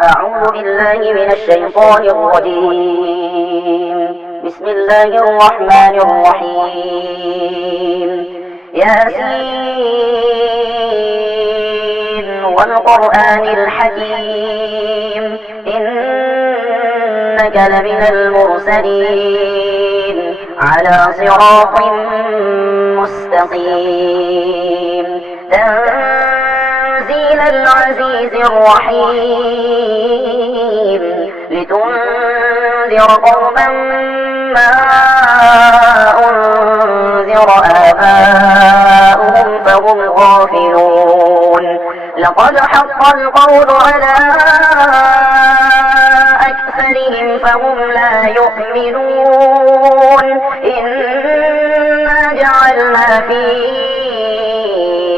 أعوذ بالله من الشيطان الرجيم. بسم الله الرحمن الرحيم. ياسين والقرآن الحكيم إنك لمن المرسلين على صراط مستقيم تنزيل العزيز الرحيم لتنذر قوما ما أنذر آباؤهم فهم غافلون لقد حق القول على أكثرهم فهم لا يؤمنون إنا جعلنا في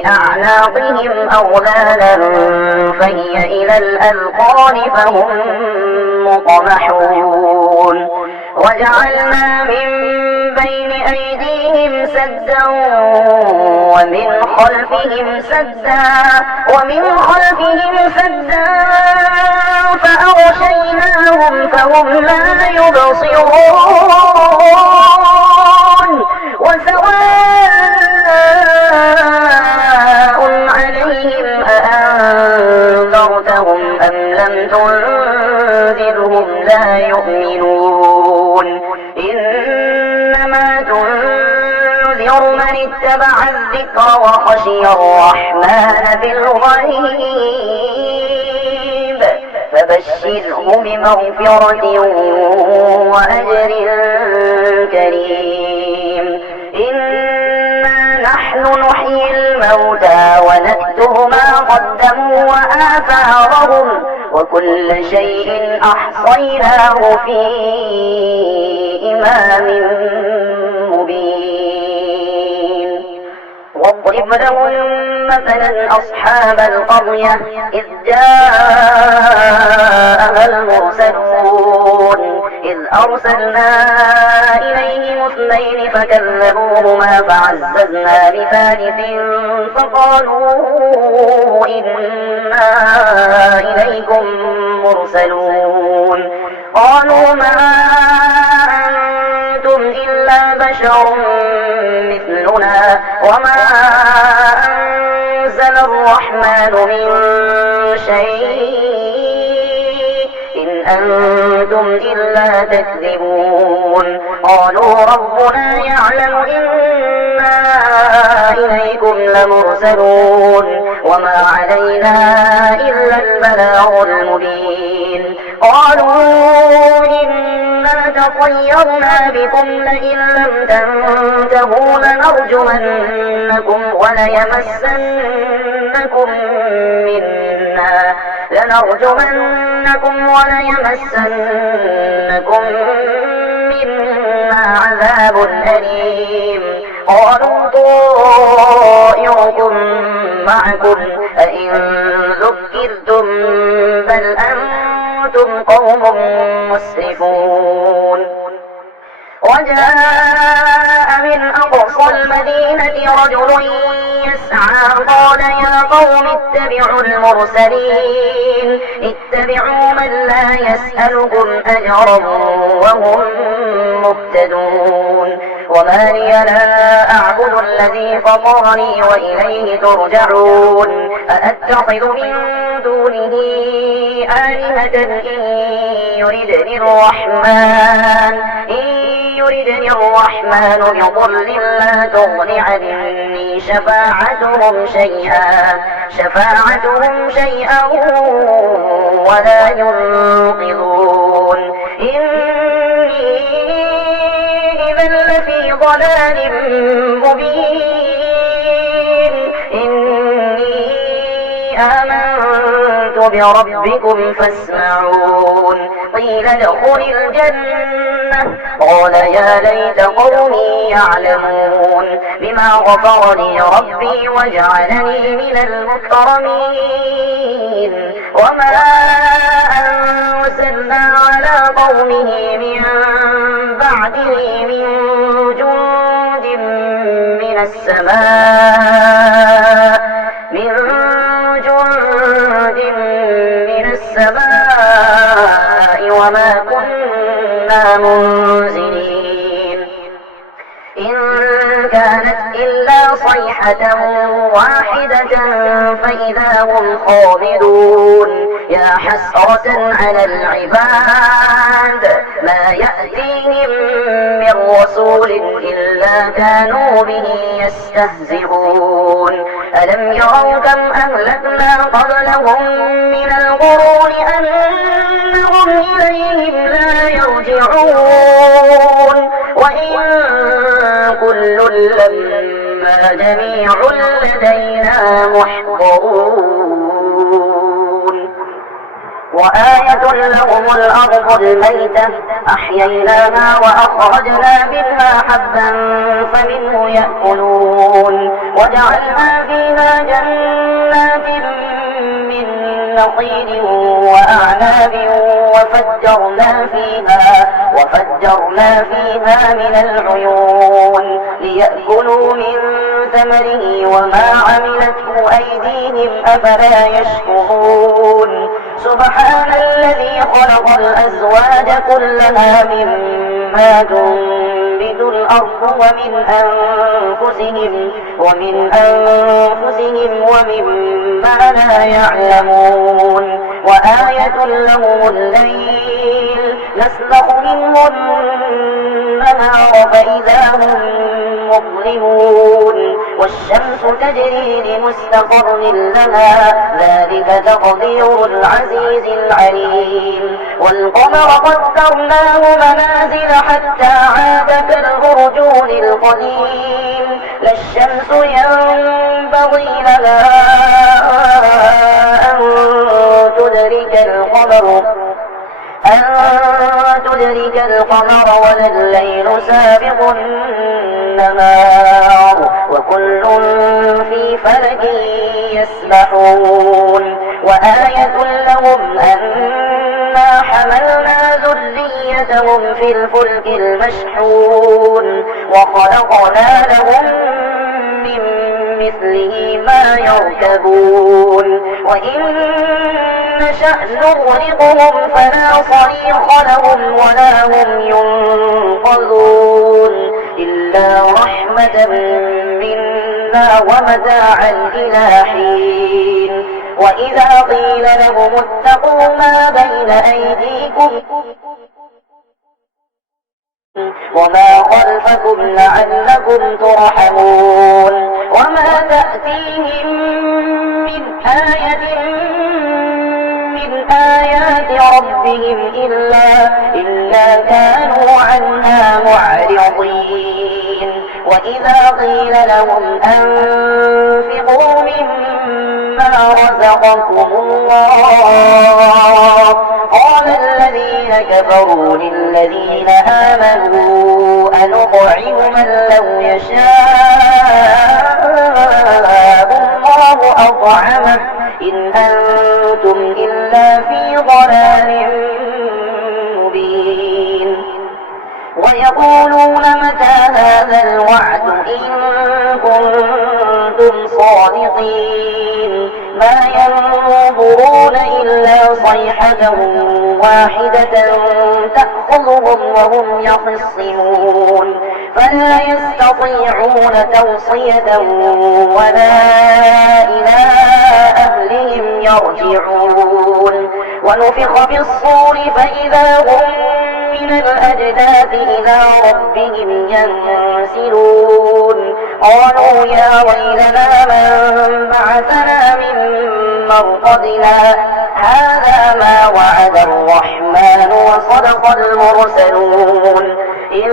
أعناقهم أغلالا فهي إلى الأذقان فهم مقمحون وجعلنا من بين أيديهم سدا ومن خلفهم سدا فأغشيناهم فهم لا يبصرون وسواء عليهم أأنذرتهم أم لم تنذرهم لا يؤمنون إنما تنذر من اتبع الذكر وخشي الرحمن بالغيب فبشره بمغفرة وأجر كريم إنا نحن نحيي الموتى ونكتب ما قدموا وآثارهم وكل شيء أحصيناه في إمام مبين واضرب لهم مثلا أصحاب القرية إذ جاءها المرسلون إذ أرسلنا إليهم اثنين فكذبوهما فعززنا بثالث فقالوا إنا إليكم مرسلون قالوا ما أنتم إلا بشر مثلنا وما أنزل الرحمن من شيء إن أنتم إلا تكذبون قالوا ربنا يعلم إنا إليكم لمرسلون وما علينا إلا البلاغ المبين قالوا إنا تطيرنا بكم لئن لم تنتهوا لنرجمنكم وليمسنكم منا عذاب أليم قالوا طائركم معكم أئن ذكرتم بل أنتم قوم مسرفون وجاء من أقصى المدينة رجل يسعى قال يا قوم اتبعوا المرسلين اتبعوا من لا يسألكم أجرا وهم مهتدون وما لي لا أعبد الذي فطرني وإليه ترجعون أأتخذ من دونه آلهة إن يردني الرحمن بضر لا تغن عني شفاعتهم شيئا ولا ينقذون إني إذا لفي ضلال مبين إني آمنت بربكم فاسمعون قيل ادخل الجنة قال يا ليت قومي يعلمون بما غفر لي ربي وجعلني من المكرمين وما أرسلنا على قومه من بعده من جند من السماء وما كنا منزلين إن كانت إلا صيحة واحدة فإذا هم خامدون يا حسرة على العباد ما يأتيهم من رسول إلا كانوا به يستهزئون ألم يروا كم أهلكنا قبلهم من القرون أنهم إليهم لا يرجعون وإن كل لما جميع لدينا محضرون وآية لهم الأرض الميتة أحييناها وأخرجنا منها حبا فمنه يأكلون وجعلنا فيها جنات من نخيل وأعناب وفجرنا فيها من العيون ليأكلوا من ثمره وما عملته أيديهم أفلا يشكرون سبحان الذي خلق الأزواج كلها مما تنبت الأرض ومن أنفسهم ومما لا يعلمون وآية لهم الليل نسلخ منه النهار فإذا هم مظلمون والشمس تجري لمستقر لها ذلك تقدير العزيز العليم والقمر قدرناه منازل حتى عاد كالعرجون القديم لا الشمس ينبغي لها أن تدرك القمر ولا الليل سابق النهار وكل في فلك يسبحون وآية لهم أنا حملنا ذريتهم في الفلك المشحون وخلقنا لهم من مثله ما يركبون وإن نشأ نغرقهم فلا صريخ لهم ولا هم ينقذون إلا رحمة منا ومتاعا إلى حين وإذا قيل لهم اتقوا ما بين أيديكم وما خلفكم لعلكم ترحمون وما تأتيهم من آية من آيات ربهم إلا كانوا عنها معرضين وإذا قيل لهم أنفقوا مما رزقكم الله قال الذين كفروا للذين آمنوا أنطعم من لو يشاء الله أطعمه إن أنتم إلا في ضلال مبين ويقولون متى هذا الوعد إن كنتم صادقين ما ينظرون إلا صيحة واحدة تأخذهم وهم يخصمون فلا يستطيعون توصية ولا إلى أهلهم يرجعون ونفخ في الصور فإذا هم من الأجداث إلى ربهم ينسلون قالوا يا ويلنا من بعثنا من مرقدنا هذا ما وعد الرحمن وصدق المرسلون إن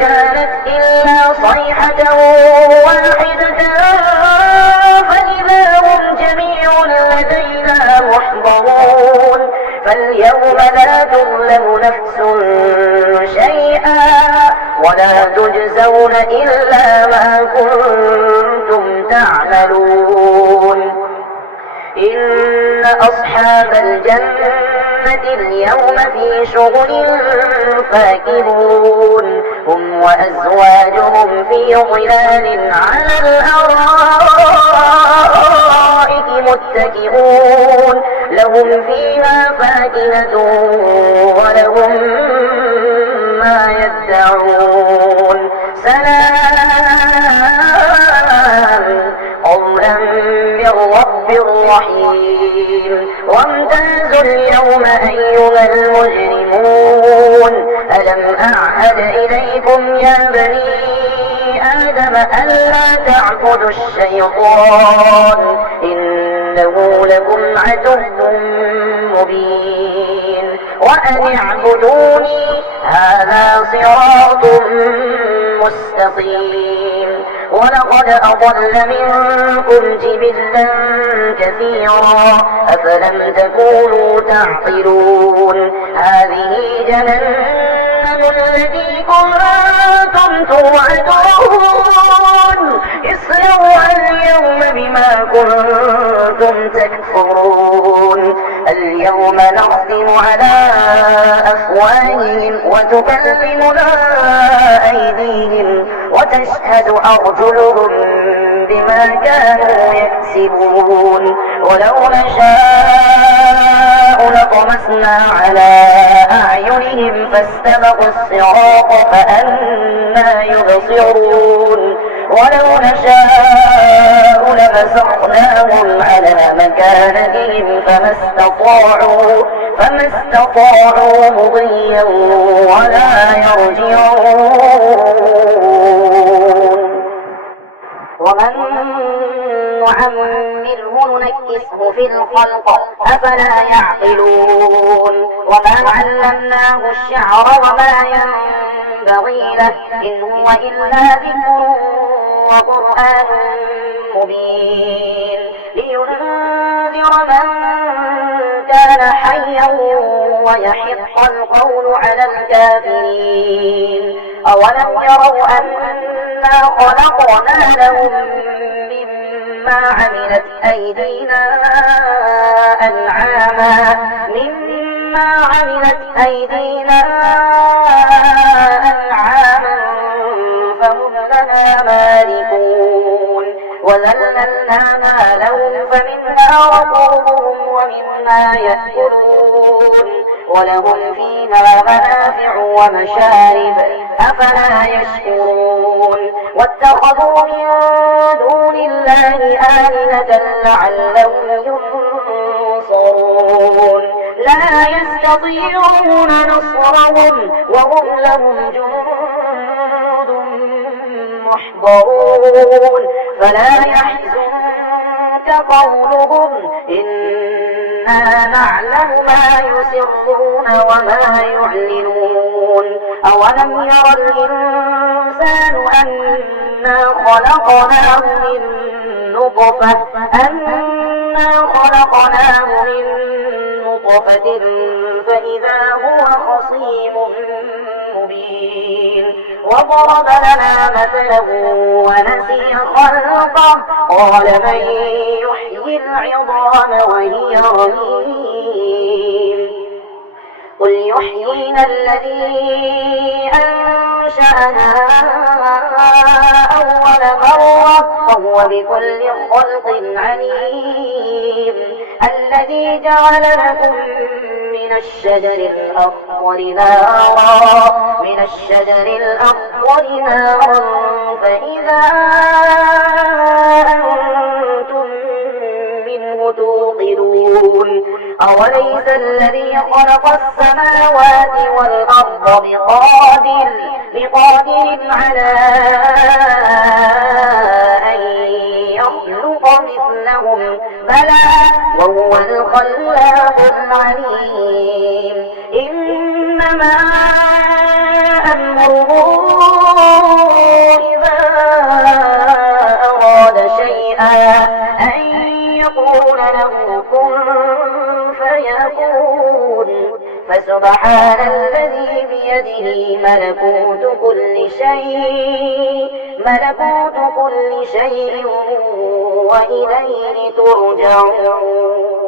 كانت إلا صيحة واحدة فإذا هم جميع لدينا محضرون فاليوم لا تظلم نفس شيئا ولا تجزون إلا ما كنتم تعملون إن أصحاب الجنة اليوم في شغل فاكهون هم وأزواجهم في ظلال على الأرائك متكئون لهم فيها فاكهة لهم ما يدعون سلام قولا من رب رحيم وامتازوا اليوم أيها المجرمون ألم أعهد إليكم يا بني آدم ألا تعبدوا الشيطان إنه لكم عدو مبين وأن اعبدوني هذا صراط مستقيم ولقد أضل منكم جبلا كثيرا أفلم تكونوا تعقلون هذه جهنم التي كنتم توعدون اصلوها اليوم بما كنتم تكفرون اليوم نختم على أفواههم وتكلمنا أيديهم وتشهد أرجلهم بما كانوا يكسبون ولو نشاء لطمسنا على أعينهم فاستبقوا الصراط فأنى يبصرون ولو نشاء لمسخناهم على مكانتهم فما استطاعوا مضيا ولا يرجعون ومن نعمره ننكسه في الخلق أفلا يعقلون وما علمناه الشعر وما ينبغي له إن هو إلا ذكر وقرآن مبين لينذر من كان حيا ويحق القول على الكافرين أولم يروا أنا خلقنا لهم مما عملت أيدينا أنعاما فهم لها مالكون وذللناها لهم فمنها ركوبهم ومما يأكلون ولهم فيها منافع ومشارب أفلا يشكرون واتخذوا من دون الله آلهة لعلهم ينصرون لا يستطيعون نصرهم وهم لهم جند محضرون فلا يحزنك قولهم إنا نعلم ما يسرون وما يعلنون أولم ير الإنسان أنا خلقناه من نطفة فإذا هو خصيم مبين وضرب لنا مثلا ونسي خلقه قال من يحيي العظام وهي رميم قل يحيينا الذي أنشأها أول مرة وهو بكل خلق عليم الذي جعل لكم من الشجر الأخضر نارا فإذا أنتم منه توقدون أوليس الذي خلق السماوات والأرض بقادر على أن يخلق مثلهم بلى وهو الخلاق العليم إنما أمره إذا أراد شيئا أن يقول له كن فيكون فسبحان الذي بيده ملكوت كل شيء وإليه ترجعون.